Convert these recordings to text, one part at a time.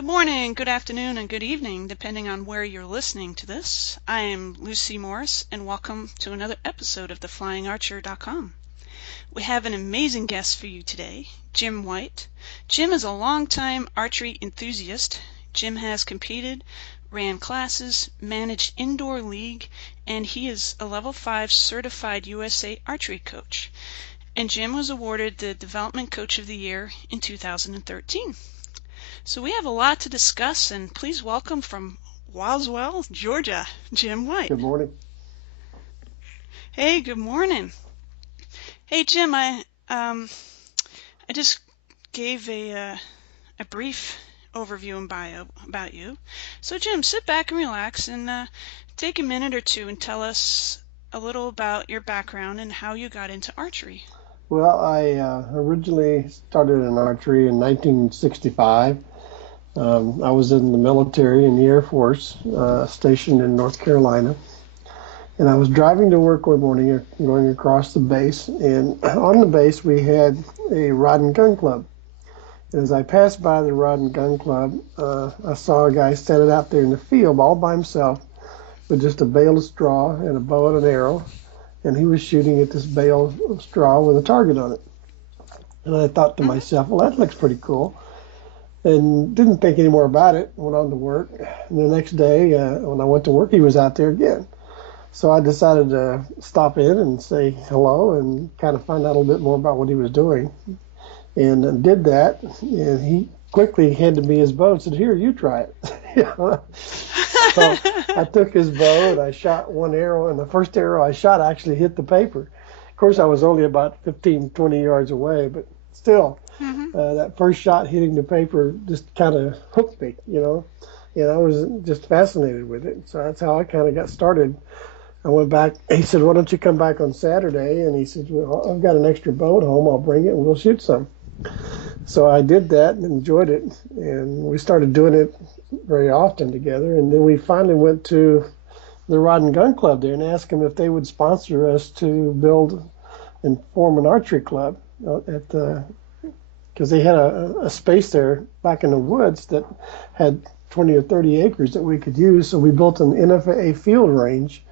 Good morning, good afternoon, and good evening, depending on where you're listening to this. I am Lucy Morris, and welcome to another episode of theflyingarcher.com. We have an amazing guest for you today, Jim White. Jim is a longtime archery enthusiast. Jim has competed, ran classes, managed indoor league, and he is a level 5 certified USA archery coach. And Jim was awarded the Development Coach of the Year in 2013. So we have a lot to discuss, and please welcome from Roswell, Georgia, Jim White. Good morning. Hey, good morning. Hey, Jim, I just gave a brief overview and bio about you. So, Jim, sit back and relax and take a minute or two and tell us a little about your background and how you got into archery. Well, I originally started in archery in 1965. I was in the military in the Air Force, stationed in North Carolina. And I was driving to work one morning, going across the base. And on the base, we had a rod and gun club. And as I passed by the rod and gun club, I saw a guy standing out there in the field all by himself with just a bale of straw and a bow and an arrow. And he was shooting at this bale of straw with a target on it. And I thought to myself, well, that looks pretty cool. And didn't think any more about it, went on to work. And the next day, when I went to work, he was out there again. So I decided to stop in and say hello and kind of find out a little bit more about what he was doing. And did that, and he quickly handed me his bow and said, here, you try it. So I took his bow and I shot one arrow, and the first arrow I shot actually hit the paper. Of course, I was only about 15, 20 yards away, but still, that first shot hitting the paper just kind of hooked me, and I was just fascinated with it. So that's how I kind of got started. I went back. He said, why don't you come back on Saturday? And he said, well, I've got an extra bow at home. I'll bring it and we'll shoot some. So I did that and enjoyed it. And we started doing it very often together. And then we finally went to the Rod and Gun Club there and asked them if they would sponsor us to build and form an archery club because they had a space there back in the woods that had 20 or 30 acres that we could use. So we built an NFA field range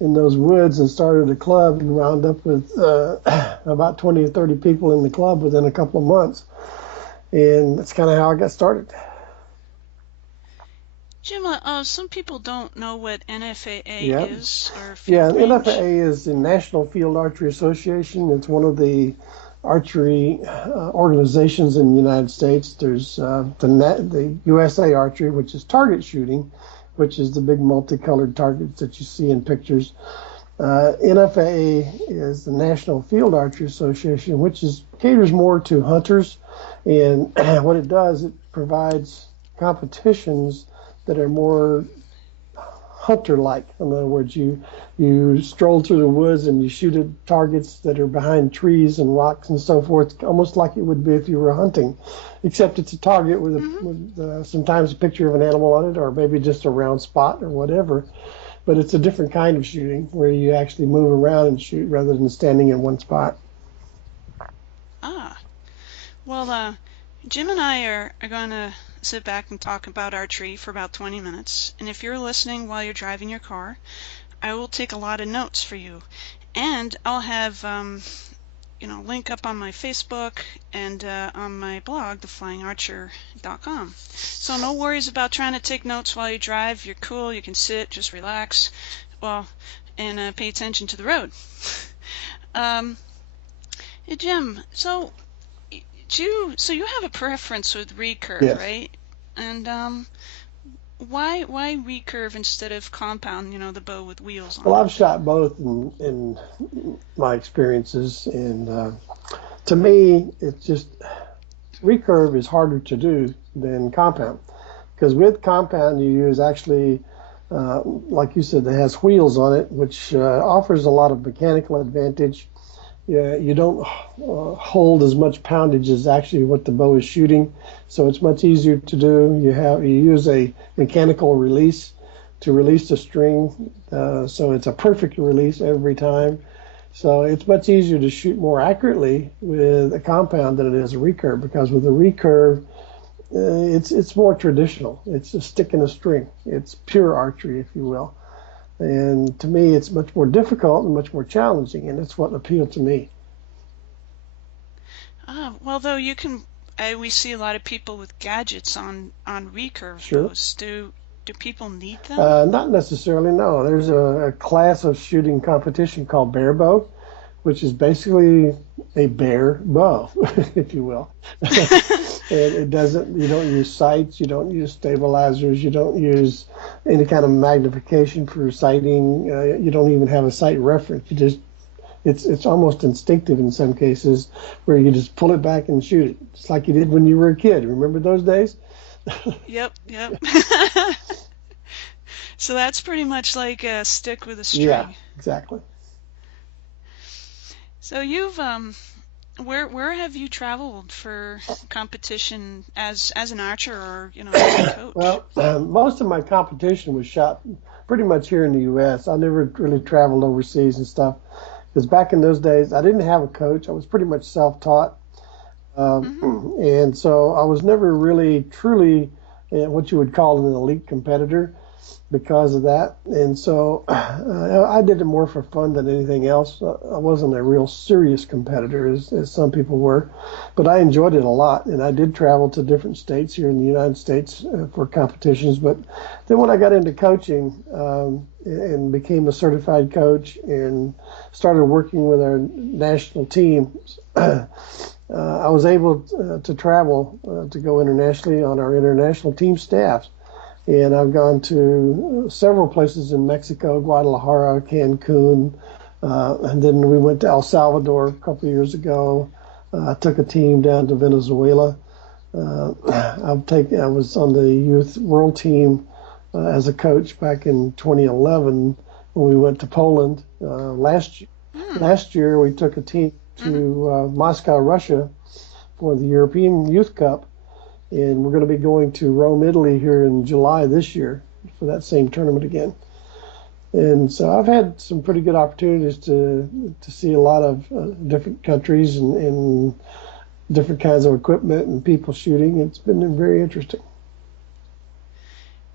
in those woods and started a club and wound up with about 20 or 30 people in the club within a couple of months. And that's kind of how I got started. Jim, some people don't know what NFAA is or field range. NFAA is the National Field Archery Association. It's one of the archery organizations in the United States. There's the USA Archery, which is target shooting, which is the big multicolored targets that you see in pictures. NFAA is the National Field Archery Association, which caters more to hunters. And what it does, it provides competitions that are more hunter-like. In other words, you stroll through the woods and you shoot at targets that are behind trees and rocks and so forth, almost like it would be if you were hunting, except it's a target with sometimes a picture of an animal on it, or maybe just a round spot or whatever. But it's a different kind of shooting where you actually move around and shoot rather than standing in one spot. Well, Jim and I are going to sit back and talk about archery for about 20 minutes. And if you're listening while you're driving your car, I will take a lot of notes for you. And I'll have, link up on my Facebook and on my blog, theflyingarcher.com. So no worries about trying to take notes while you drive. You're cool. You can sit, just relax, and pay attention to the road. Hey, Jim, so you have a preference with recurve, yes, right? And why recurve instead of compound, the bow with wheels on it? Well, I've shot both in my experiences, and to me, it's just recurve is harder to do than compound, because with compound you use actually, like you said, it has wheels on it, which offers a lot of mechanical advantage. You don't hold as much poundage as actually what the bow is shooting, so it's much easier to do. You use a mechanical release to release the string, so it's a perfect release every time. So it's much easier to shoot more accurately with a compound than it is a recurve, because with a recurve, it's more traditional. It's a stick and a string. It's pure archery, if you will. And to me, it's much more difficult and much more challenging, and it's what appealed to me. Well, though you can, we see a lot of people with gadgets on recurve Sure. bows. Do people need them? Not necessarily, no. There's a class of shooting competition called bear bow, which is basically a bear bow, if you will. You don't use sights, you don't use stabilizers, you don't use any kind of magnification for sighting. You don't even have a sight reference. It's almost instinctive in some cases, where you just pull it back and shoot it, just like you did when you were a kid. Remember those days? Yep. So that's pretty much like a stick with a string. Yeah, exactly. So you've where have you traveled for competition as an archer, or as a coach? Well, most of my competition was shot pretty much here in the U.S. I never really traveled overseas and stuff, because back in those days I didn't have a coach. I was pretty much self-taught, and so I was never really truly what you would call an elite competitor because of that. And so I did it more for fun than anything else. I wasn't a real serious competitor as some people were, but I enjoyed it a lot. And I did travel to different states here in the United States for competitions. But then when I got into coaching and became a certified coach and started working with our national teams, I was able to travel to go internationally on our international team staffs. And I've gone to several places in Mexico, Guadalajara, Cancun, and then we went to El Salvador a couple of years ago. I took a team down to Venezuela. I was on the youth world team as a coach back in 2011 when we went to Poland. Last year we took a team to Moscow, Russia for the European Youth Cup. And we're going to be going to Rome, Italy here in July this year for that same tournament again. And so I've had some pretty good opportunities to see a lot of different countries and different kinds of equipment and people shooting. It's been very interesting.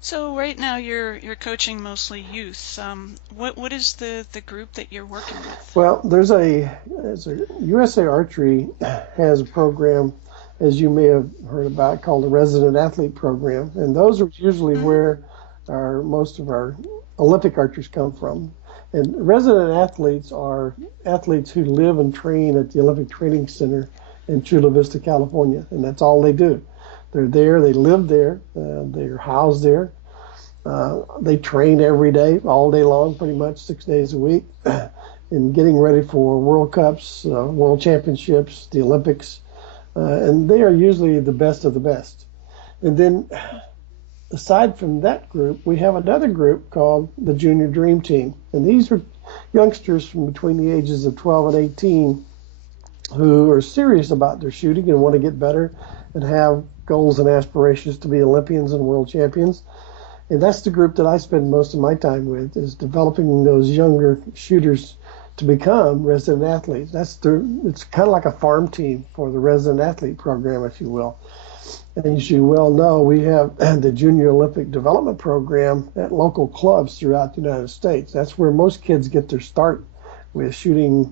So right now you're coaching mostly youth. What is the group that you're working with? Well, there's a USA Archery has a program, as you may have heard about, called the Resident Athlete Program. And those are usually where most of our Olympic archers come from. And resident athletes are athletes who live and train at the Olympic Training Center in Chula Vista, California. And that's all they do. They're there, they live there, they're housed there. They train every day, all day long, pretty much 6 days a week, in getting ready for World Cups, World Championships, the Olympics. And they are usually the best of the best. And then, aside from that group, we have another group called the Junior Dream Team. And these are youngsters from between the ages of 12 and 18 who are serious about their shooting and want to get better and have goals and aspirations to be Olympians and world champions. And that's the group that I spend most of my time with, is developing those younger shooters to become resident athletes. It's kind of like a farm team for the resident athlete program, if you will. And as you well know, we have the Junior Olympic Development Program at local clubs throughout the United States. That's where most kids get their start with shooting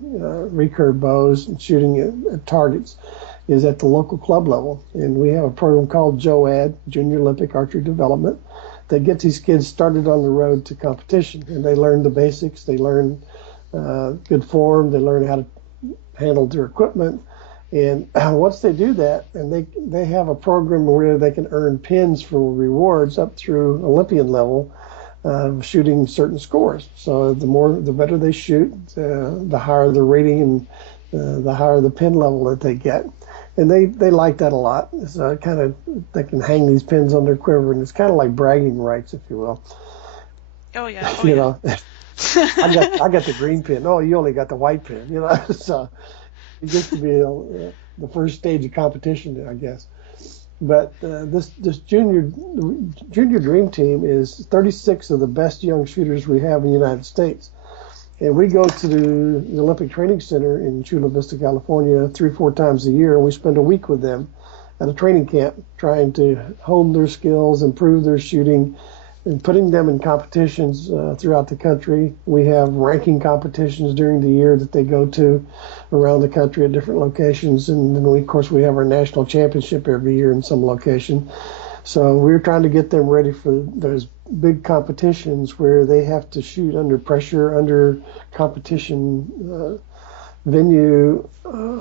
recurve bows and shooting at targets, is at the local club level. And we have a program called JOAD, Junior Olympic Archery Development, that gets these kids started on the road to competition. And they learn the basics, they learn good form, they learn how to handle their equipment. And once they do that, and they have a program where they can earn pins for rewards up through Olympian level, shooting certain scores. So the better they shoot, the higher the rating and the higher the pin level that they get. And they like that a lot. So they can hang these pins on their quiver, and it's kind of like bragging rights, if you will. Oh yeah. You know, I got the green pin. Oh, you only got the white pin. You know, so it gets to be the first stage of competition, I guess. But this junior dream team is 36 of the best young shooters we have in the United States. And we go to the Olympic Training Center in Chula Vista, California, 3-4 times a year, and we spend a week with them at a training camp, trying to hone their skills, improve their shooting, and putting them in competitions throughout the country. We have ranking competitions during the year that they go to around the country at different locations, and then of course we have our national championship every year in some location. So we're trying to get them ready for those big competitions where they have to shoot under pressure, under competition venue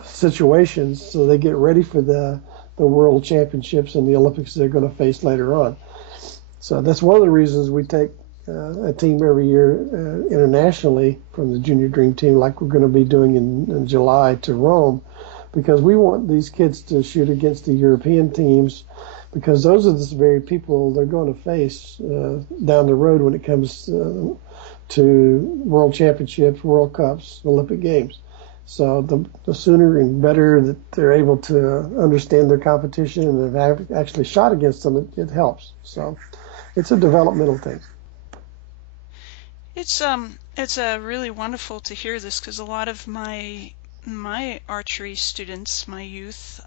situations, so they get ready for the world championships and the Olympics they're going to face later on. So that's one of the reasons we take a team every year internationally from the Junior Dream Team, like we're going to be doing in July, to Rome, because we want these kids to shoot against the European teams, because those are the very people they're going to face down the road when it comes to World Championships, World Cups, Olympic Games. So the sooner and better that they're able to understand their competition and have actually shot against them, it helps. So it's a developmental thing. It's really wonderful to hear this, because a lot of my archery students, my youth,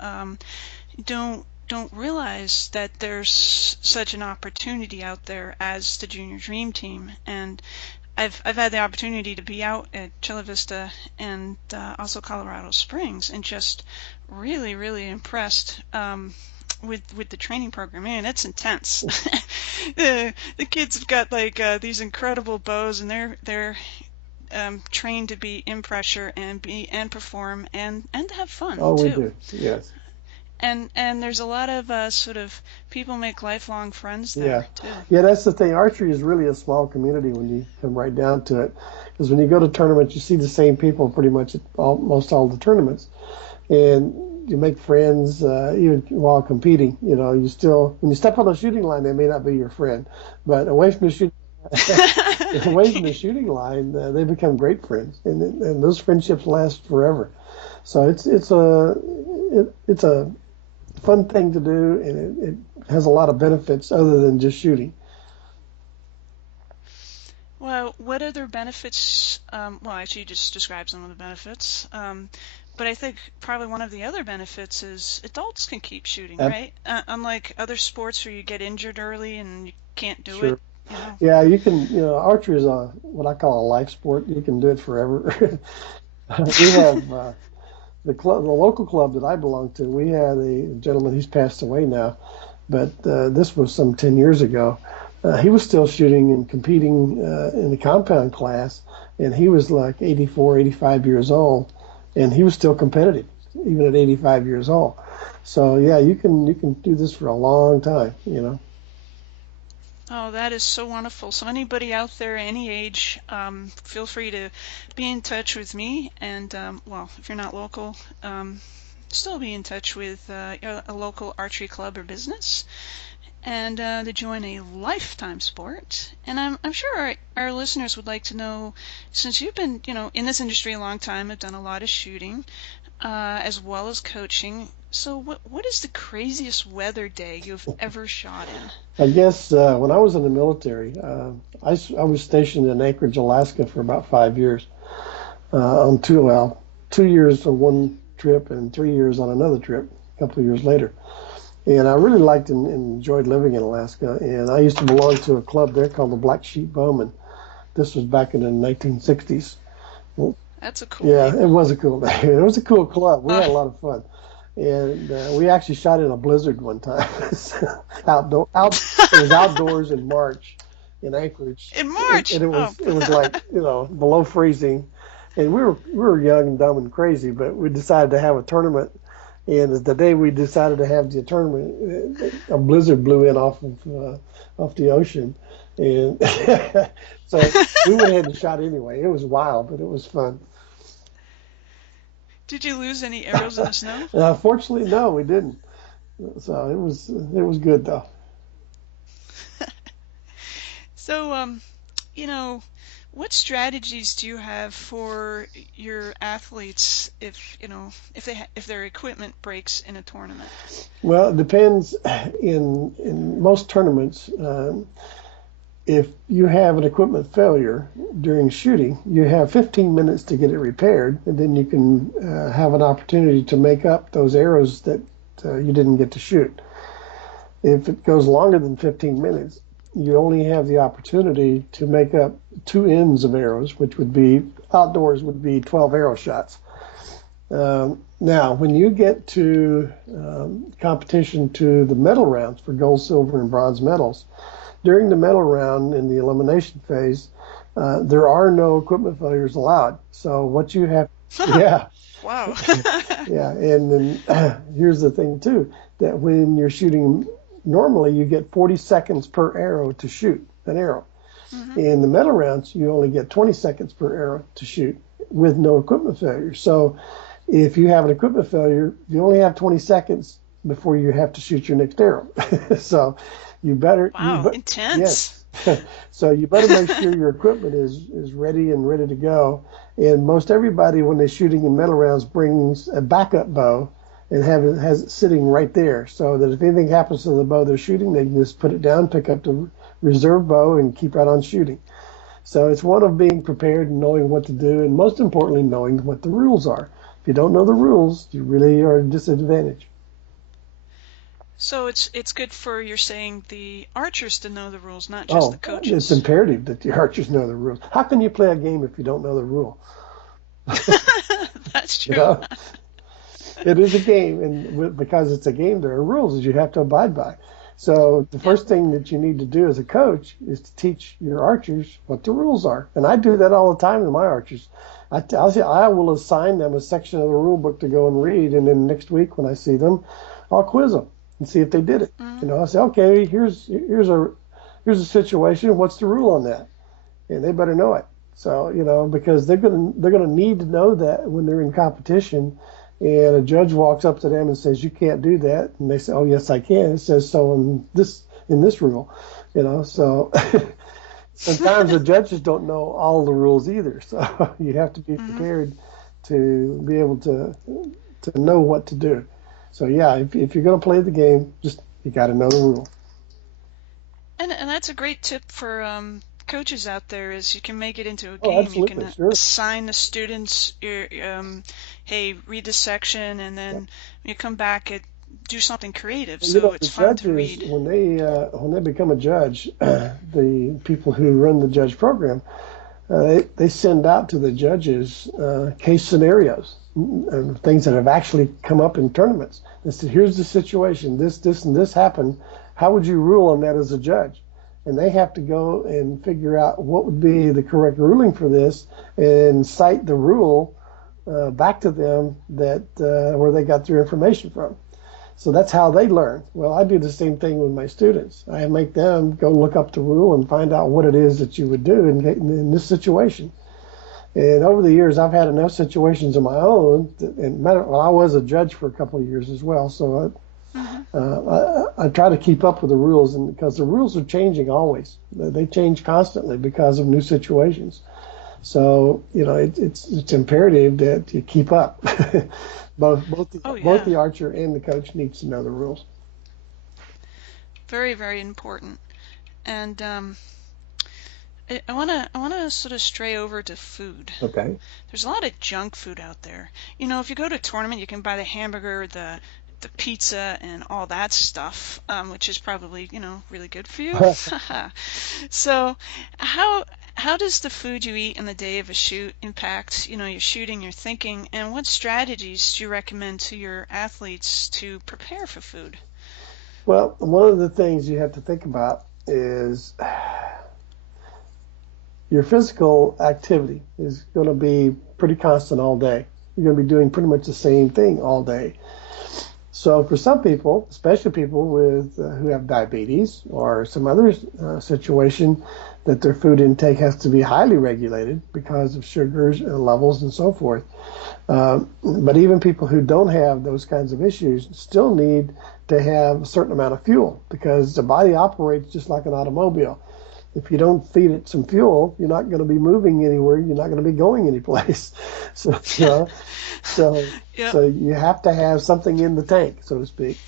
don't realize that there's such an opportunity out there as the Junior Dream Team. And I've had the opportunity to be out at Chula Vista and also Colorado Springs, and just really impressed with the training program. Man, it's intense. The kids have got like these incredible bows, and they're trained to be in pressure and perform and to have fun too. Oh, we do, yes. And there's a lot of sort of people make lifelong friends there too. Yeah, that's the thing. Archery is really a small community when you come right down to it, because when you go to tournaments, you see the same people pretty much at most all the tournaments, and you make friends even while competing. You know, you still, when you step on the shooting line, they may not be your friend, but away from the shooting line, they become great friends, and those friendships last forever. So it's a fun thing to do, and it has a lot of benefits other than just shooting. Well, what other benefits? Well, actually, you just described some of the benefits. But I think probably one of the other benefits is adults can keep shooting, right? Unlike other sports where you get injured early and you can't do it. You know? Yeah, you can. You know, archery is what I call a life sport. You can do it forever. We have. The local club that I belong to, we had a gentleman, he's passed away now, but this was some 10 years ago. He was still shooting and competing in the compound class, and he was like 84, 85 years old, and he was still competitive, even at 85 years old. So yeah, you can do this for a long time, you know. Oh, that is so wonderful. So anybody out there, any age, feel free to be in touch with me. And, well, if you're not local, still be in touch with a local archery club or business, and to join a lifetime sport. And I'm sure our listeners would like to know, since you've been, in this industry a long time, have done a lot of shooting, as well as coaching. So what is the craziest weather day you've ever shot in? I guess when I was in the military, I was stationed in Anchorage, Alaska for about 5 years on 2 years on one trip and 3 years on another trip a couple of years later. And I really liked and enjoyed living in Alaska. And I used to belong to a club there called the Black Sheep Bowmen. This was back in the 1960s. That's a cool name. Yeah, it was a cool name. It was a cool club. We had a lot of fun. And we actually shot in a blizzard one time. It was outdoors in March in Anchorage. In March? And it was like, below freezing. And we were young and dumb and crazy, but we decided to have a tournament. And the day we decided to have the tournament, a blizzard blew in off the ocean. And so we went ahead and shot anyway. It was wild, but it was fun. Did you lose any arrows in the snow? Fortunately, no, we didn't. So it was good though. So, what strategies do you have for your athletes if their equipment breaks in a tournament? Well, it depends. In most tournaments, if you have an equipment failure during shooting, you have 15 minutes to get it repaired, and then you can have an opportunity to make up those arrows that you didn't get to shoot. If it goes longer than 15 minutes, you only have the opportunity to make up two ends of arrows, which would be outdoors would be 12 arrow shots. Now, when you get to competition to the medal rounds for gold, silver, and bronze medals, during the medal round in the elimination phase, there are no equipment failures allowed. So what you have, yeah, Wow. yeah, and then here's the thing too, that when you're shooting, normally you get 40 seconds per arrow to shoot an arrow. In the medal rounds, you only get 20 seconds per arrow to shoot with no equipment failure. So if you have an equipment failure, you only have 20 seconds before you have to shoot your next arrow. So you better... Wow, intense. Yes. So you better make sure your equipment is ready and ready to go. And most everybody, when they're shooting in medal rounds, brings a backup bow and has it sitting right there, so that if anything happens to the bow they're shooting, they can just put it down, pick up the reserve bow, and keep right on shooting. So it's one of being prepared and knowing what to do, and most importantly, knowing what the rules are. If you don't know the rules, you really are at a disadvantage. So it's good for, you're saying, the archers to know the rules, not just the coaches. It's imperative that the archers know the rules. How can you play a game if you don't know the rule? That's true. You know? It is a game, and because it's a game, there are rules that you have to abide by. So the first thing that you need to do as a coach is to teach your archers what the rules are. And I do that all the time with my archers. I will assign them a section of the rule book to go and read, and then next week when I see them, I'll quiz them and see if they did it. You know, I say, okay, here's a situation. What's the rule on that? And they better know it. So, you know, because they're gonna need to know that when they're in competition, and a judge walks up to them and says, "You can't do that," and they say, "Oh, yes, I can." It says so in this rule, you know. So sometimes the judges don't know all the rules either. So you have to be prepared to be able to know what to do. So yeah, if you're going to play the game, you got to know the rule. And that's a great tip for coaches out there, is you can make it into a game. Absolutely, you can sure. assign the students your hey, read this section, and then when you come back and do something creative. So it's fun to read. When they become a judge, the people who run the judge program, they send out to the judges case scenarios, things that have actually come up in tournaments. They said, here's the situation, this, and this happened. How would you rule on that as a judge? And they have to go and figure out what would be the correct ruling for this and cite the rule back to them that where they got their information from. So that's how they learn. Well, I do the same thing with my students. I make them go look up the rule and find out what it is that you would do in this situation. And over the years, I've had enough situations of my own. I was a judge for a couple of years as well, so I try to keep up with the rules, and because the rules are changing always. They change constantly because of new situations. So, you know, it's imperative that you keep up. both the archer and the coach needs to know the rules. Very, very important. And I wanna sort of stray over to food. Okay. There's a lot of junk food out there. You know, if you go to a tournament, you can buy the hamburger, the pizza, and all that stuff, which is probably, you know, really good for you. So how does the food you eat in the day of a shoot impact, you know, your shooting, your thinking, and what strategies do you recommend to your athletes to prepare for food? Well, one of the things you have to think about is your physical activity is going to be pretty constant all day. You're going to be doing pretty much the same thing all day. So for some people, especially people with who have diabetes or some other situation, that their food intake has to be highly regulated because of sugars levels and so forth. But even people who don't have those kinds of issues still need to have a certain amount of fuel, because the body operates just like an automobile. If you don't feed it some fuel, you're not going to be moving anywhere. You're not going to be going anyplace. So you have to have something in the tank, so to speak.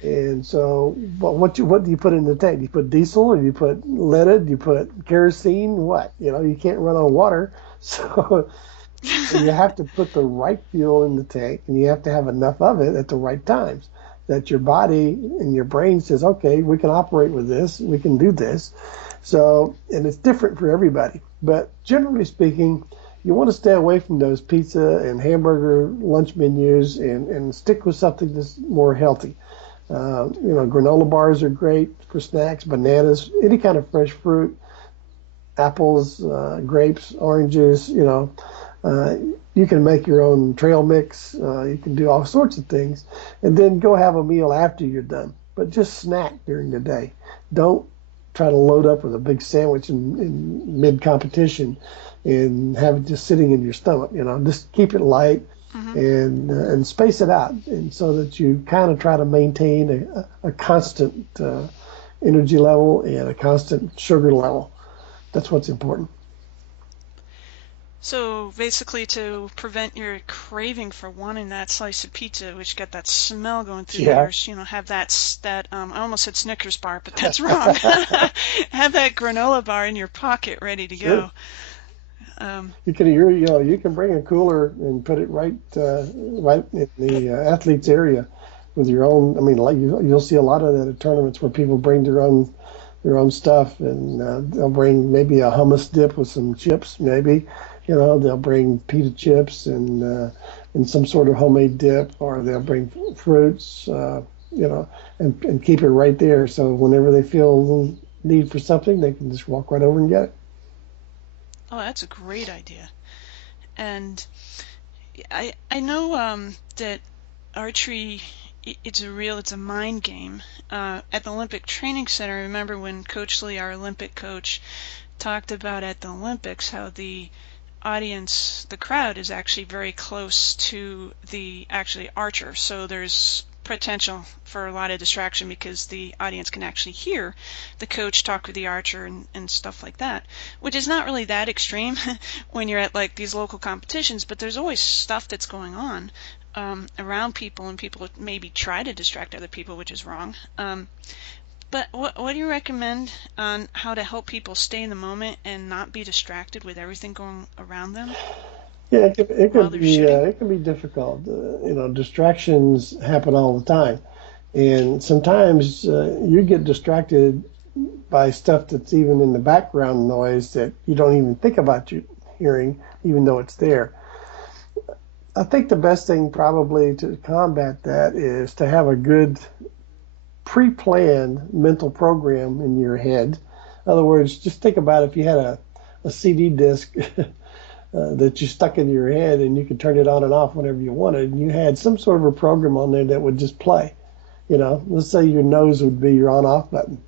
And so, what do you put in the tank? You put diesel, or you put leaded? You put kerosene? What? You know, you can't run on water. So you have to put the right fuel in the tank, and you have to have enough of it at the right times. that your body and your brain says, okay, we can operate with this, we can do this. So, and it's different for everybody. But generally speaking, you want to stay away from those pizza and hamburger lunch menus and stick with something that's more healthy. Granola bars are great for snacks, bananas, any kind of fresh fruit, apples, grapes, oranges, you can make your own trail mix. You can do all sorts of things, and then go have a meal after you're done. But just snack during the day. Don't try to load up with a big sandwich in mid-competition and have it just sitting in your stomach. Just keep it light and space it out, and so that you kind of try to maintain a constant energy level and a constant sugar level. That's what's important. So basically, to prevent your craving for wanting that slice of pizza, which got that smell going through your ears, have that I almost said Snickers bar, but that's wrong. Have that granola bar in your pocket, ready to go. You can bring a cooler and put it right in the athletes area with your own. I mean, like you'll see a lot of that at tournaments where people bring their own stuff, and they'll bring maybe a hummus dip with some chips, maybe. They'll bring pita chips and some sort of homemade dip, or they'll bring fruits, and keep it right there. So whenever they feel a little need for something, they can just walk right over and get it. Oh, that's a great idea. And I know that archery, it's a mind game. At the Olympic Training Center, I remember when Coach Lee, our Olympic coach, talked about at the Olympics how the audience, the crowd, is actually very close to the actually archer. So there's potential for a lot of distraction because the audience can actually hear the coach talk with the archer and stuff like that, which is not really that extreme when you're at like these local competitions, but there's always stuff that's going on around people, and people maybe try to distract other people, which is wrong. But what do you recommend on how to help people stay in the moment and not be distracted with everything going around them? Yeah, it can be difficult. Distractions happen all the time, and sometimes you get distracted by stuff that's even in the background noise that you don't even think about you hearing, even though it's there. I think the best thing probably to combat that is to have a good pre-planned mental program in your head. In other words, just think about if you had a CD disc that you stuck in your head and you could turn it on and off whenever you wanted, and you had some sort of a program on there that would just play. Let's say your nose would be your on-off button.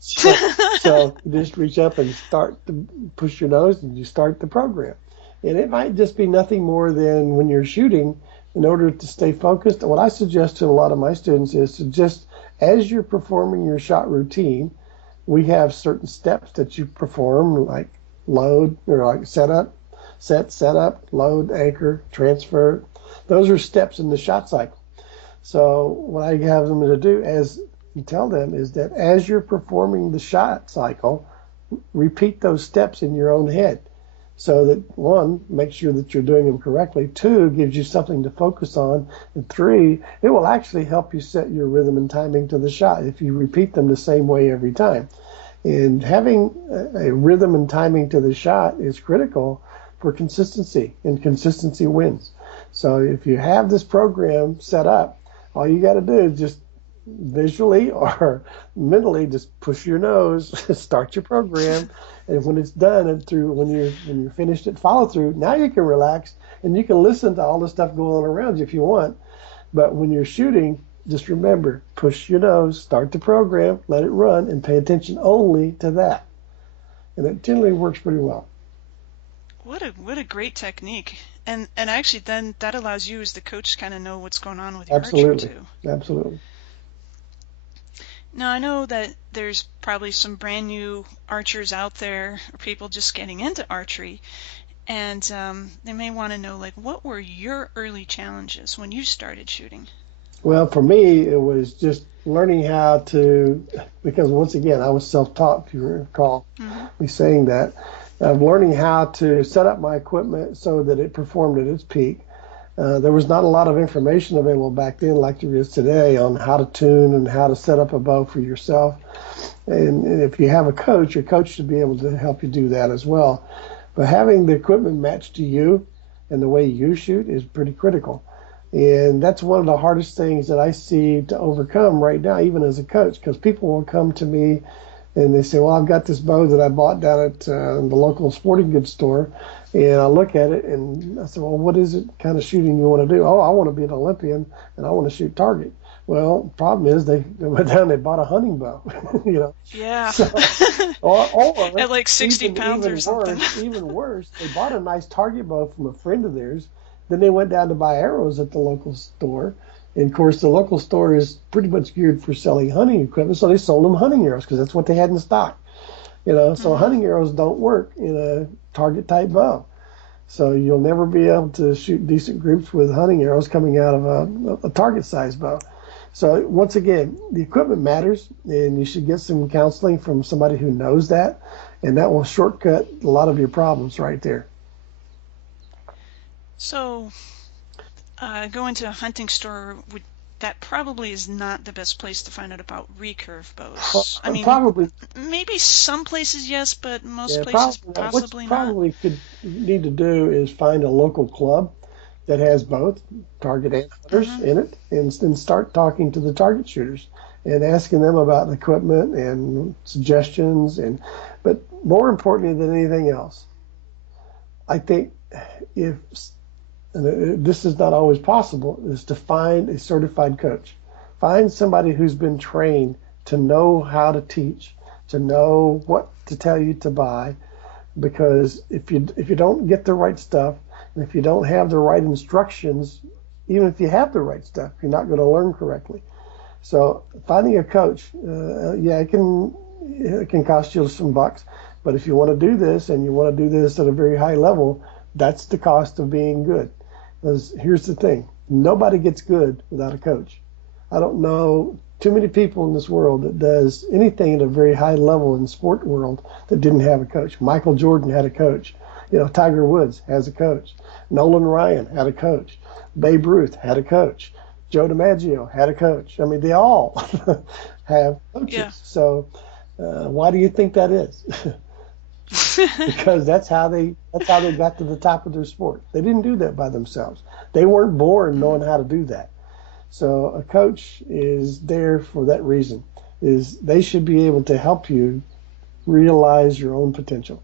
So you just reach up and start to push your nose and you start the program. And it might just be nothing more than when you're shooting, in order to stay focused. What I suggest to a lot of my students is to just, as you're performing your shot routine, we have certain steps that you perform, like load, or like set up, load, anchor, transfer. Those are steps in the shot cycle. So what I have them to do, as you tell them, is that as you're performing the shot cycle, repeat those steps in your own head. So that, one, make sure that you're doing them correctly. Two, gives you something to focus on. And three, it will actually help you set your rhythm and timing to the shot if you repeat them the same way every time. And having a rhythm and timing to the shot is critical for consistency, and consistency wins. So if you have this program set up, all you got to do is just visually or mentally just push your nose, start your program, and when it's done and when you're finished it, follow through. Now you can relax and you can listen to all the stuff going on around you if you want. But when you're shooting, just remember, push your nose, start the program, let it run, and pay attention only to that. And it generally works pretty well. What a great technique. And actually then that allows you as the coach to kind of know what's going on with your archer too. Absolutely. Now, I know that there's probably some brand new archers out there, or people just getting into archery, and they may want to know, like, what were your early challenges when you started shooting? Well, for me, it was just learning how to, because once again, I was self-taught, if you recall me saying that, learning how to set up my equipment so that it performed at its peak, There was not a lot of information available back then like there is today on how to tune and how to set up a bow for yourself. And if you have a coach, your coach should be able to help you do that as well. But having the equipment matched to you and the way you shoot is pretty critical. And that's one of the hardest things that I see to overcome right now, even as a coach, because people will come to me and they say, well, I've got this bow that I bought down at the local sporting goods store. And I look at it and I said, well, what is it kind of shooting you want to do? Oh, I want to be an Olympian and I want to shoot target. Well, the problem is they went down and they bought a hunting bow, you know. Yeah. So, or At like 60 pounds or something. Even worse, they bought a nice target bow from a friend of theirs. Then they went down to buy arrows at the local store. And of course, the local store is pretty much geared for selling hunting equipment, so they sold them hunting arrows because that's what they had in stock. You know, so hunting arrows don't work in a target type bow. So you'll never be able to shoot decent groups with hunting arrows coming out of a target size bow. So once again, the equipment matters, and you should get some counseling from somebody who knows that, and that will shortcut a lot of your problems right there. So going to a hunting store, that probably is not the best place to find out about recurve bows. I mean, probably maybe some places yes, but most places possibly not. What you probably need to do is find a local club that has both target and hunters in it, and then start talking to the target shooters and asking them about the equipment and suggestions. But more importantly than anything else, I think and this is not always possible, is to find a certified coach. Find somebody who's been trained to know how to teach, to know what to tell you to buy, because if you don't get the right stuff, and if you don't have the right instructions, even if you have the right stuff, you're not going to learn correctly. So finding a coach, it can cost you some bucks, but if you want to do this and you want to do this at a very high level, that's the cost of being good. Because here's the thing, nobody gets good without a coach. I don't know too many people in this world that does anything at a very high level in the sport world that didn't have a coach. Michael Jordan had a coach. You know, Tiger Woods has a coach. Nolan Ryan had a coach. Babe Ruth had a coach. Joe DiMaggio had a coach. I mean, they all have coaches. Yeah. So why do you think that is? Because that's how they got to the top of their sport. They didn't do that by themselves. They weren't born knowing how to do that. So a coach is there for that reason. Is they should be able to help you realize your own potential.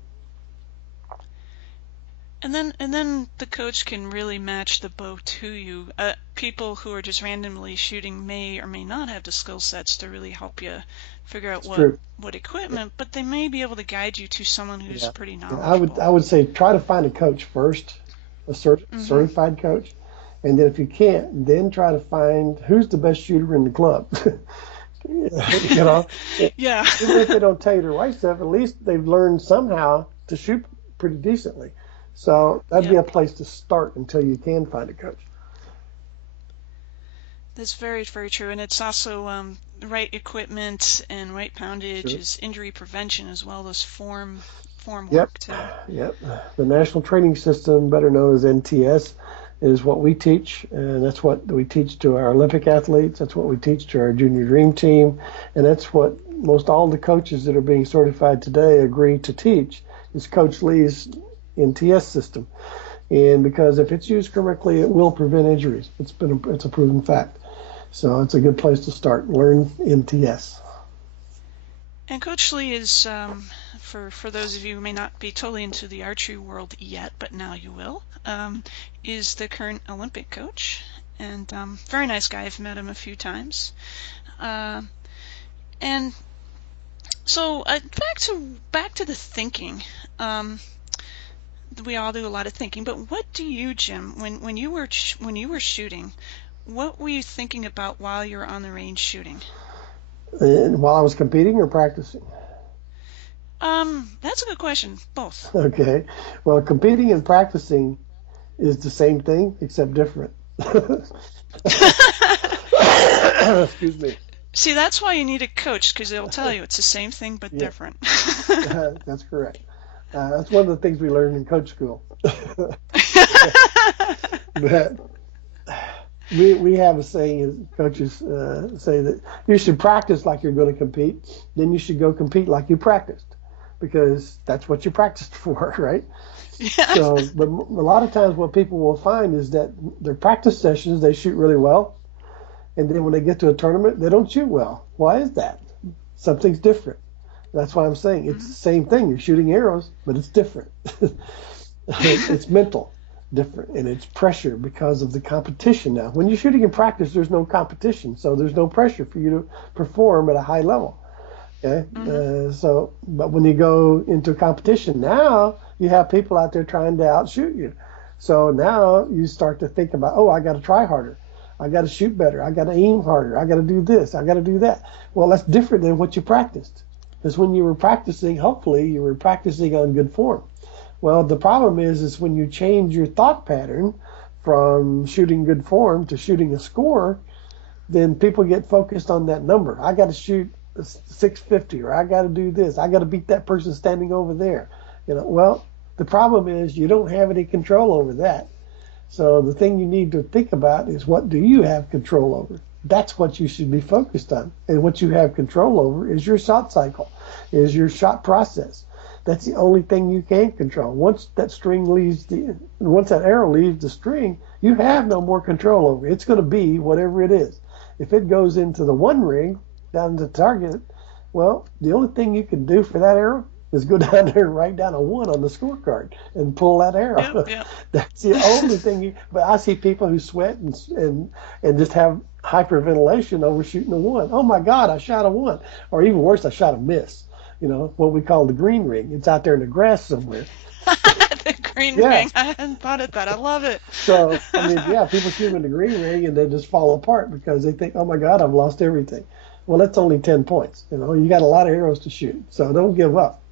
And then the coach can really match the bow to you. People who are just randomly shooting may or may not have the skill sets to really help you figure out what equipment, but they may be able to guide you to someone who's pretty knowledgeable. I would say try to find a coach first, a certified coach, and then if you can't, then try to find who's the best shooter in the club. You know, yeah. Even if they don't tell you the right stuff, at least they've learned somehow to shoot pretty decently. So that'd be a place to start until you can find a coach. That's very, very true. And it's also right equipment and right poundage is injury prevention as well as form work too. Yep. The National Training System, better known as NTS, is what we teach, and that's what we teach to our Olympic athletes. That's what we teach to our Junior Dream Team, and that's what most all the coaches that are being certified today agree to teach. Is Coach Lee's NTS system, and because if it's used correctly, it will prevent injuries. It's a proven fact. So it's a good place to start. Learn NTS. And Coach Lee is, for those of you who may not be totally into the archery world yet, but now you will, is the current Olympic coach, and very nice guy. I've met him a few times, and so back to the thinking. We all do a lot of thinking, but what do you, Jim, when you were shooting, what were you thinking about while you were on the range shooting? While I was competing or practicing? That's a good question. Both. Okay. Well, competing and practicing is the same thing except different. Excuse me. See, that's why you need a coach, because it'll tell you it's the same thing but different. That's correct. That's one of the things we learned in coach school. But we have a saying, coaches say that you should practice like you're going to compete, then you should go compete like you practiced, because that's what you practiced for, right? Yeah. So, but a lot of times what people will find is that their practice sessions, they shoot really well, and then when they get to a tournament, they don't shoot well. Why is that? Something's different. That's why I'm saying it's the Mhm. same thing. You're shooting arrows, but it's different. It's mental, different, and it's pressure because of the competition now. When you're shooting in practice, there's no competition, so there's no pressure for you to perform at a high level. Okay, Mhm. but when you go into competition now, you have people out there trying to outshoot you. So now you start to think about, oh, I got to try harder. I got to shoot better. I got to aim harder. I got to do this. I got to do that. Well, that's different than what you practiced. Because when you were practicing, hopefully you were practicing on good form. Well, the problem is when you change your thought pattern from shooting good form to shooting a score, then people get focused on that number. I got to shoot 650, or I got to do this. I got to beat that person standing over there. Well, the problem is you don't have any control over that. So the thing you need to think about is, what do you have control over? That's what you should be focused on. And what you have control over is your shot cycle, is your shot process. That's the only thing you can control. Once that arrow leaves the string, you have no more control over it. It's going to be whatever it is. If it goes into the one ring down to the target, well, the only thing you can do for that arrow is go down there and write down a one on the scorecard and pull that Yep. arrow. Yep. That's the only thing but I see people who sweat and just have hyperventilation over shooting a one. Oh my God, I shot a one. Or even worse, I shot a miss. What we call the green ring. It's out there in the grass somewhere. The green Yeah. ring. I hadn't thought of that. I love it. So, I mean, yeah, people shoot in the green ring and they just fall apart because they think, oh my God, I've lost everything. Well, that's only 10 points. You got a lot of arrows to shoot. So don't give up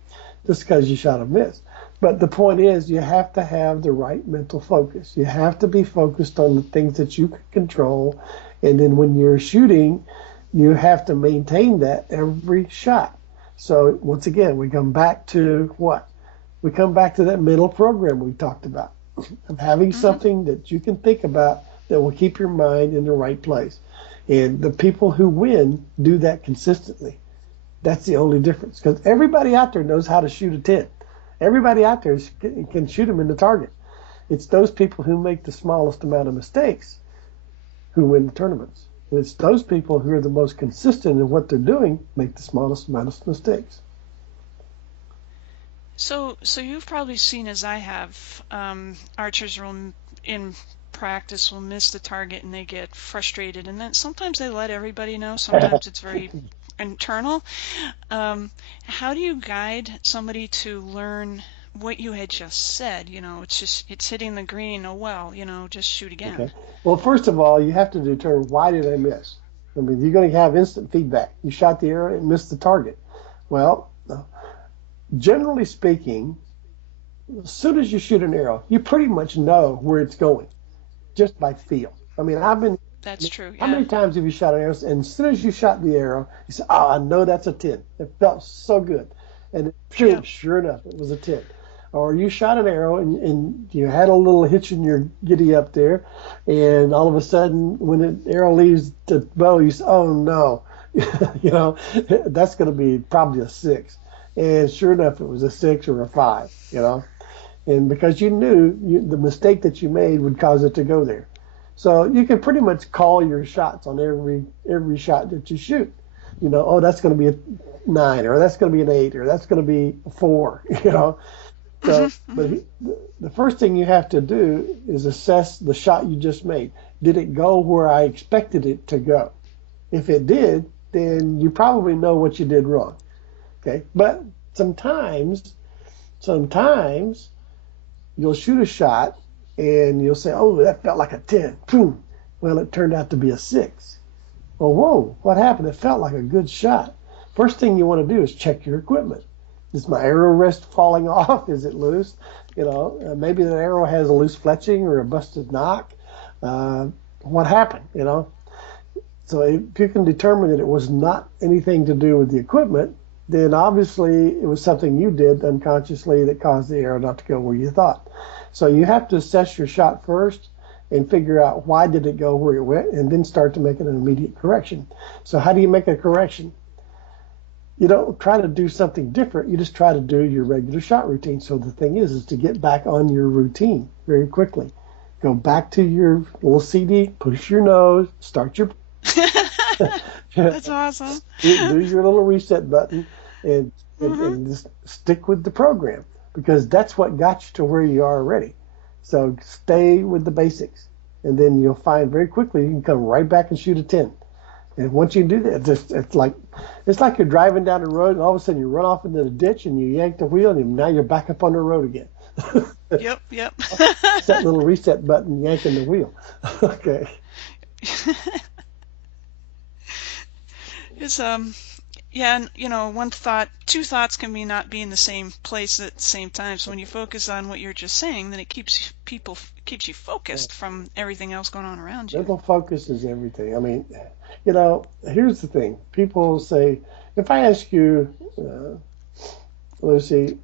just because you shot a miss. But the point is, you have to have the right mental focus. You have to be focused on the things that you can control. And then when you're shooting, you have to maintain that every shot. So once again, we come back to what? We come back to that mental program we talked about, of having Mhm. something that you can think about that will keep your mind in the right place. And the people who win do that consistently. That's the only difference, because everybody out there knows how to shoot a 10. Everybody out there can shoot them in the target. It's those people who make the smallest amount of mistakes who win the tournaments. And it's those people who are the most consistent in what they're doing make the smallest amount of mistakes. So you've probably seen, as I have, archers will in practice will miss the target and they get frustrated, and then sometimes they let everybody know. Sometimes it's very internal. How do you guide somebody to learn what you had just said? It's hitting the green. Oh well, just shoot again. Okay. Well, first of all, you have to determine, why did I miss? I mean, you're going to have instant feedback. You shot the arrow and missed the target. Well, generally speaking, as soon as you shoot an arrow, you pretty much know where it's going just by feel. I mean, That's true. how Yeah. many times have you shot an arrow, and as soon as you shot the arrow, you said, oh, I know that's a 10. It felt so good. And Yeah. sure enough, it was a 10. Or you shot an arrow and you had a little hitch in your giddy up there, and all of a sudden, when the arrow leaves the bow, you say, oh no, that's going to be probably a 6. And sure enough, it was a 6 or a 5. And because you knew the mistake that you made would cause it to go there. So you can pretty much call your shots on every shot that you shoot. Oh, that's going to be a 9, or that's going to be an 8, or that's going to be a 4. So, but the first thing you have to do is assess the shot you just made. Did it go where I expected it to go? If it did, then you probably know what you did wrong. Okay, but sometimes you'll shoot a shot and you'll say, oh, that felt like a 10. Boom. Well, it turned out to be a 6. Well, whoa, what happened? It felt like a good shot. First thing you want to do is check your equipment. Is my arrow rest falling off? Is it loose? Maybe the arrow has a loose fletching or a busted knock. What happened? So if you can determine that it was not anything to do with the equipment, then obviously it was something you did unconsciously that caused the arrow not to go where you thought. So you have to assess your shot first, and figure out why did it go where it went, and then start to make an immediate correction. So how do you make a correction? You don't try to do something different. You just try to do your regular shot routine. So the thing is to get back on your routine very quickly. Go back to your little CD, push your nose, start your... That's awesome. Do your little reset button and just stick with the program, because that's what got you to where you are already. So stay with the basics, and then you'll find very quickly you can come right back and shoot a 10. And once you do that, it's like you're driving down the road and all of a sudden you run off into the ditch and you yank the wheel and now you're back up on the road again. Yep. It's that little reset button yanking the wheel. Okay. It's yeah, and two thoughts can not be in the same place at the same time. So when you focus on what you're just saying, then it keeps you focused from everything else going on around you. Mental focus is everything. I mean, here's the thing. People say, if I ask you, Lucy,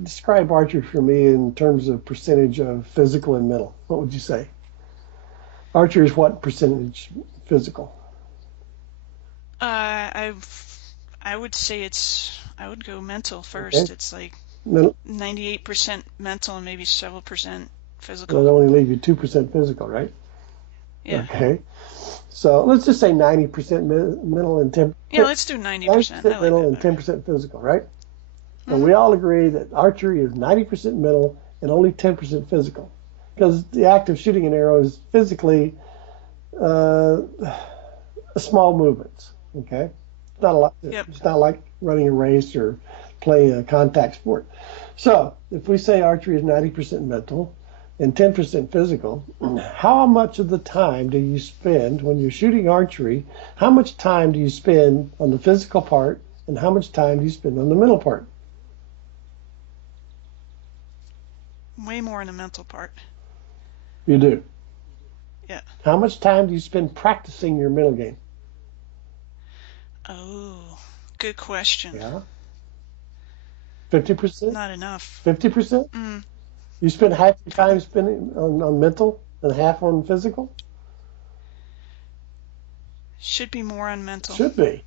describe archery for me in terms of percentage of physical and mental, what would you say? Archery is what percentage physical? I would say I would go mental first. Okay. It's like 98% mental and maybe several percent physical. It'll only leave you 2% physical, right? Yeah. Okay. So let's just say 90% mental and 10%. Yeah, let's do 90%. 90% mental and 10% physical, right? And we all agree that archery is 90% mental and only 10% physical, because the act of shooting an arrow is physically small movements. Okay, it's not a lot. Yep. It's not like running a race or playing a contact sport. So if we say archery is 90% mental and 10% physical, how much of the time do you spend when you're shooting archery? How much time do you spend on the physical part, and how much time do you spend on the mental part? Way more in the mental part. You do? Yeah. How much time do you spend practicing your mental game? Oh, good question. Yeah. 50%? Not enough. 50%? You spend half your time spending on mental and half on physical? Should be more on mental. Should be.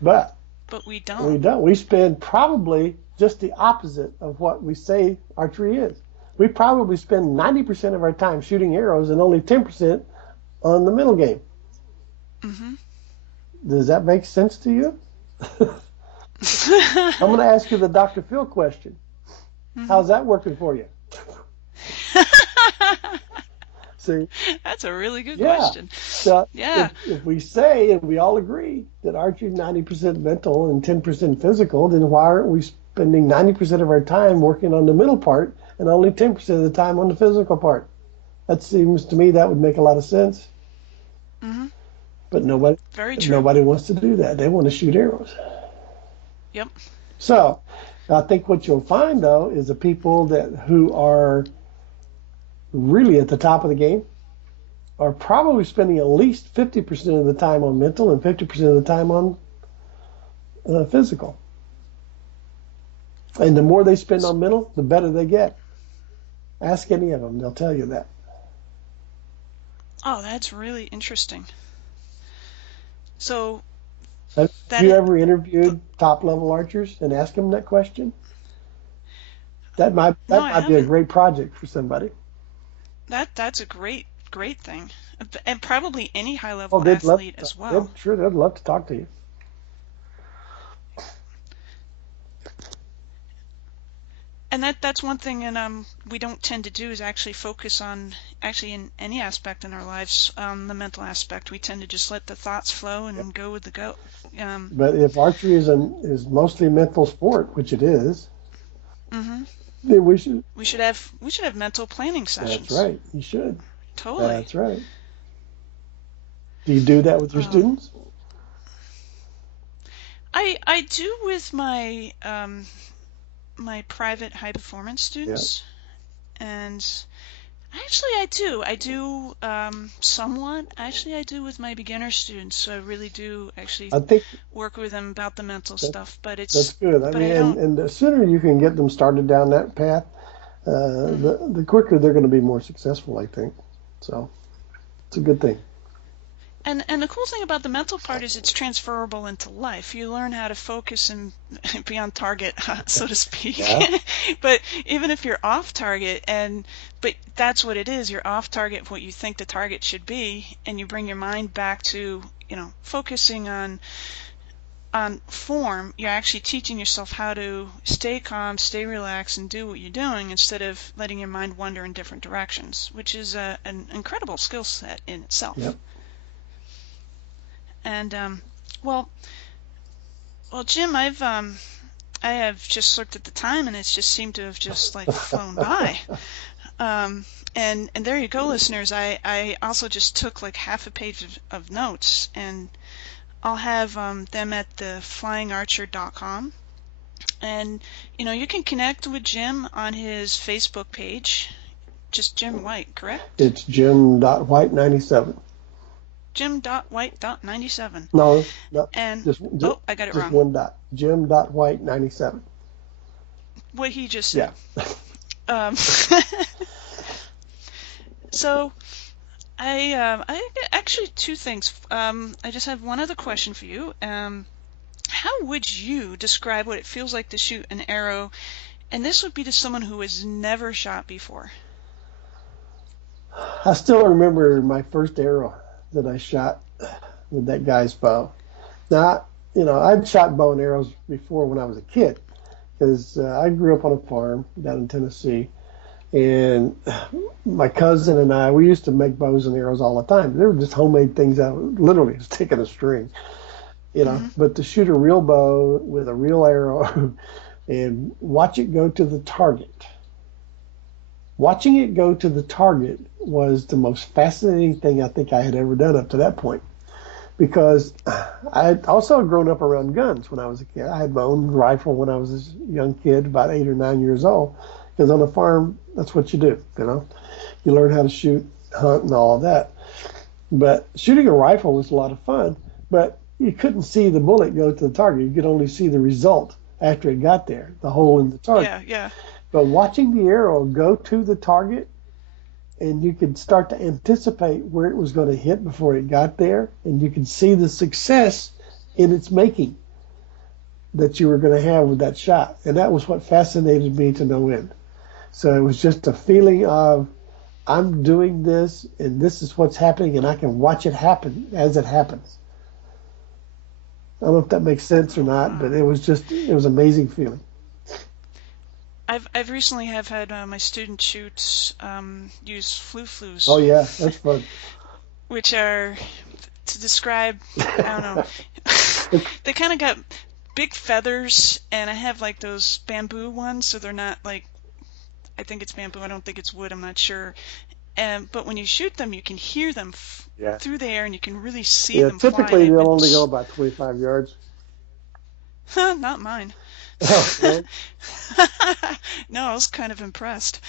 But we don't. We don't. We spend probably just the opposite of what we say archery is. We probably spend 90% of our time shooting arrows and only 10% on the mental game. Mm-hmm. Does that make sense to you? I'm going to ask you the Dr. Phil question. Mm-hmm. How's that working for you? See? That's a really good question. So if we say, and we all agree, that archery is 90% mental and 10% physical, then why aren't we spending 90% of our time working on the mental part and only 10% of the time on the physical part? That seems to me that would make a lot of sense. Mm-hmm. But nobody wants to do that. They want to shoot arrows. Yep. So I think what you'll find, though, is the people who are really at the top of the game are probably spending at least 50% of the time on mental and 50% of the time on physical. And the more they spend on mental, the better they get. Ask any of them. They'll tell you that. Oh, that's really interesting. So, have you ever interviewed top-level archers and asked them that question? That might be a great project for somebody. That's a great thing, and probably any high-level athlete as well. They'd love to talk to you. And that's one thing, and we don't tend to do is actually focus on in any aspect in our lives, the mental aspect. We tend to just let the thoughts flow and go with the go. But if archery is mostly a mental sport, which it is, then we should have mental planning sessions. That's right. You should. Totally. That's right. Do you do that with your students? I do with my my private high performance students, and actually I do somewhat. Actually, I do with my beginner students. So I really do work with them about the mental stuff. But that's good. I mean, and the sooner you can get them started down that path, Mm-hmm. the quicker they're going to be more successful, I think. So it's a good thing. And the cool thing about the mental part is it's transferable into life. You learn how to focus and be on target, so to speak. Yeah. But even if you're off target, but that's what it is. You're off target what you think the target should be, and you bring your mind back to, focusing on form. You're actually teaching yourself how to stay calm, stay relaxed, and do what you're doing instead of letting your mind wander in different directions, which is an incredible skill set in itself. Yep. And well, Jim, I have just looked at the time, and it's just seemed to have just like flown by. And there you go, listeners. I also just took like half a page of notes, and I'll have them at the flyingarcher.com. And you can connect with Jim on his Facebook page, just Jim White, correct? It's Jim.White97. Jim.White.97. No, no, And just I got it just wrong. one dot. Jim.White97. What he just said. Yeah. Um, so I actually two things. I just have one other question for you. How would you describe what it feels like to shoot an arrow? And this would be to someone who has never shot before. I still remember my first arrow that I shot with that guy's bow. Now, I'd shot bow and arrows before when I was a kid because I grew up on a farm down in Tennessee. And my cousin and we used to make bows and arrows all the time. They were just homemade things out of literally just taking a string, Mm-hmm. But to shoot a real bow with a real arrow and watch it go to the target. Watching it go to the target was the most fascinating thing I think I had ever done up to that point. Because I had also grown up around guns when I was a kid. I had my own rifle when I was a young kid, about 8 or 9 years old. Because on a farm, that's what you do. You learn how to shoot, hunt, and all of that. But shooting a rifle was a lot of fun, but you couldn't see the bullet go to the target. You could only see the result after it got there, the hole in the target. Yeah, yeah. But watching the arrow go to the target, and you could start to anticipate where it was going to hit before it got there, and you could see the success in its making that you were going to have with that shot. And that was what fascinated me to no end. So it was just a feeling of, I'm doing this, and this is what's happening, and I can watch it happen as it happens. I don't know if that makes sense or not, but it was an amazing feeling. I've recently have had my student shoot use flu-flus. Oh yeah, that's fun. Which are, to describe, I don't know, they kind of got big feathers, and I have like those bamboo ones, so they're not like, I think it's bamboo, I don't think it's wood, I'm not sure. But when you shoot them, you can hear them Yeah. through the air, and you can really see Yeah, them typically flying. they'll only go about 25 yards. Not mine. Oh, really? No, I was kind of impressed.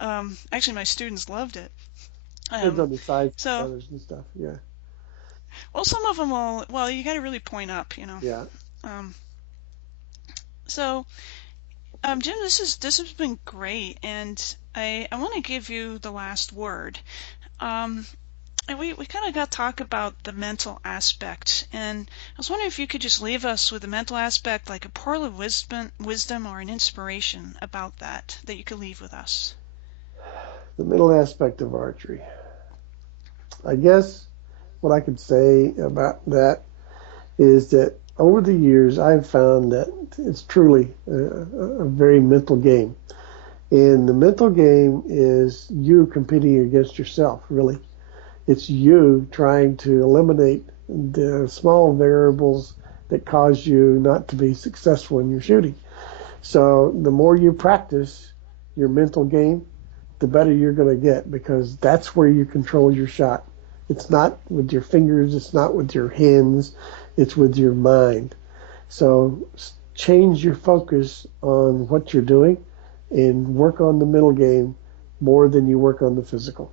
Actually, my students loved it. Depends on the size of So, feathers and stuff. Yeah. well, some of them will. Well, you got to really point up. Yeah. Um, so, Jim, this has been great, and I want to give you the last word. Um, and we kind of got to talk about the mental aspect, and I was wondering if you could just leave us with a mental aspect, like a pearl of wisdom or an inspiration about that you could leave with us. The middle aspect of archery. I guess what I could say about that is that over the years I've found that it's truly a very mental game. And the mental game is you competing against yourself, really. It's you trying to eliminate the small variables that cause you not to be successful in your shooting. So the more you practice your mental game, the better you're going to get, because that's where you control your shot. It's not with your fingers, it's not with your hands, it's with your mind. So change your focus on what you're doing and work on the mental game more than you work on the physical.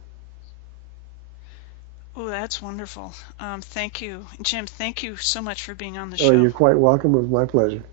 Oh, that's wonderful. Thank you. Jim, thank you so much for being on the Oh, show. you're quite welcome. It was my pleasure.